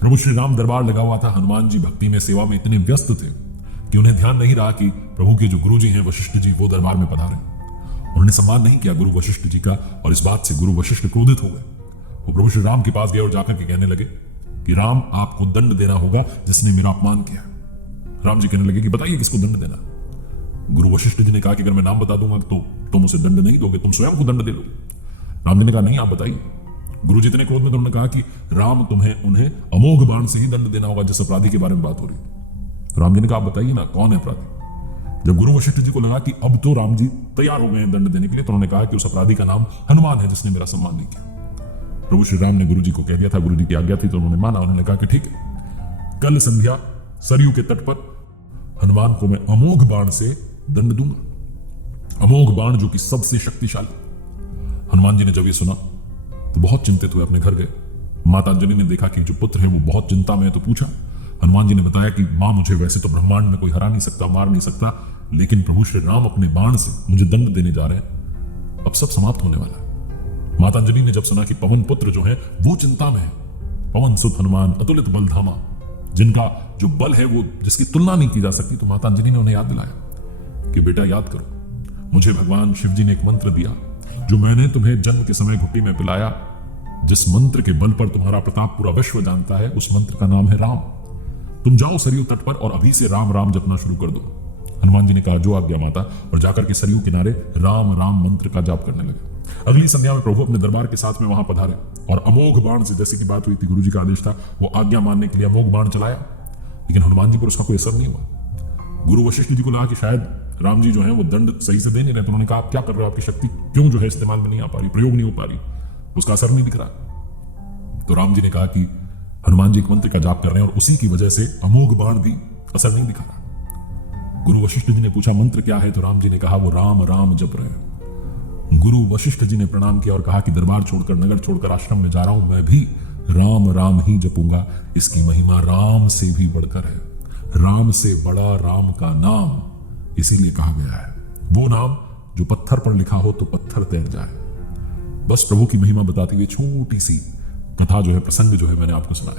प्रभु श्री राम दरबार लगा हुआ था। हनुमान जी भक्ति में, सेवा में इतने व्यस्त थे कि उन्हें ध्यान नहीं रहा कि प्रभु के जो गुरु जी हैं वशिष्ठ जी, वो दरबार में पधारे। उन्होंने सम्मान नहीं किया गुरु वशिष्ठ जी का, और इस बात से गुरु वशिष्ठ क्रोधित हो गए। वो प्रभु श्री राम के पास गए और जाकर के कहने लगे कि राम, आपको दंड देना होगा जिसने मेरा अपमान किया। राम जी कहने लगे कि बताइए किसको दंड देना। गुरु वशिष्ठ जी ने कहा कि अगर मैं नाम बता दूंगा तो तुम उसे दंड नहीं दोगे, तुम स्वयं को दंड दे लोगे। राम जी ने कहा नहीं, आप बताइए। गुरु जी इतने क्रोध में उन्होंने कहा कि राम, तुम्हें उन्हें अमोघ बाण से ही दंड देना होगा जिस अपराधी के बारे में बात हो रही है। तो राम जी ने कहा आप बताइए ना, कौन है अपराधी। जब गुरु वशिष्ठ जी को लगा कि अब तो राम जी तैयार हो गए हैं दंड देने के लिए, तो उन्होंने कहा कि उस अपराधी का नाम हनुमान है जिसने मेरा सम्मान नहीं किया। प्रभु श्री राम ने गुरु जी को कह दिया था, गुरु जी की आज्ञा थी, तो उन्होंने माना। उन्होंने कहा कि ठीक है, कल संध्या सरयू के तट पर हनुमान को मैं अमोघ बाण से दंड दूंगा। अमोघ बाण जो कि सबसे शक्तिशाली। हनुमान जी ने जब ये सुना तो बहुत चिंतित हुए, अपने घर गए। माता अंजलि ने देखा कि जो पुत्र है वो बहुत चिंता में है, तो पूछा। हनुमान जी ने बताया कि मां, मुझे वैसे तो ब्रह्मांड में कोई हरा नहीं सकता, मार नहीं सकता, लेकिन प्रभु श्री राम अपने बाण से मुझे दंड देने जा रहे हैं, अब सब समाप्त होने वाला है। माता अंजलि ने जब सुना कि पवन पुत्र जो है वो चिंता में है, पवन सुत हनुमान अतुलित बल धामा, जिनका जो बल है वो जिसकी तुलना नहीं की जा सकती, तो माता अंजलि ने उन्हें याद दिलाया कि बेटा याद करो, मुझे भगवान शिव जी ने एक मंत्र दिया जो मैंने तुम्हें जन्म के समय घुट्टी में पिलाया, जिस मंत्र के बल पर तुम्हारा प्रताप पूरा विश्व जानता है, उस मंत्र का नाम है राम। तुम जाओ सरयू तट पर और अभी से राम राम जपना शुरू कर दो। हनुमान जी ने कहा जो आज्ञा माता, और जाकर के सरयू किनारे राम राम मंत्र का जाप करने लगे। अगली संध्या में प्रभु अपने दरबार के साथ में वहां पधारे और अमोघ बाण से, जैसे की बात हुई थी, गुरु जी का आदेश था, वो आज्ञा मानने के लिए अमोघ बाण चलाया, लेकिन हनुमान जी पर उसका कोई असर नहीं हुआ। गुरु वशिष्ठ जी को लगा कि शायद राम जी जो है वो दंड सही से दे नहीं रहे, तो उन्होंने कहा आप क्या कर रहे हो, आपकी शक्ति क्यों जो है इस्तेमाल में नहीं आ पा रही, प्रयोग नहीं हो पा रही, उसका असर नहीं दिख रहा। तो राम जी ने कहा कि हनुमान जी एक मंत्र का जाप कर रहे हैं और उसी की वजह से अमोघ बाण भी असर नहीं दिखा रहा। गुरु वशिष्ठ जी ने पूछा मंत्र क्या है, तो राम जी ने कहा वो राम राम जप रहे हैं। गुरु वशिष्ठ जी ने प्रणाम किया और कहा कि दरबार छोड़कर, नगर छोड़कर आश्रम में जा रहा हूं, मैं भी राम राम ही जपूंगा, इसकी महिमा राम से भी बढ़कर है, राम से बड़ा राम का नाम इसीलिए कहा गया है, वो नाम जो पत्थर पर लिखा हो तो पत्थर तैर जाए। बस प्रभु की महिमा बताती हुई छोटी सी कथा जो है, प्रसंग जो है, मैंने आपको सुनाया।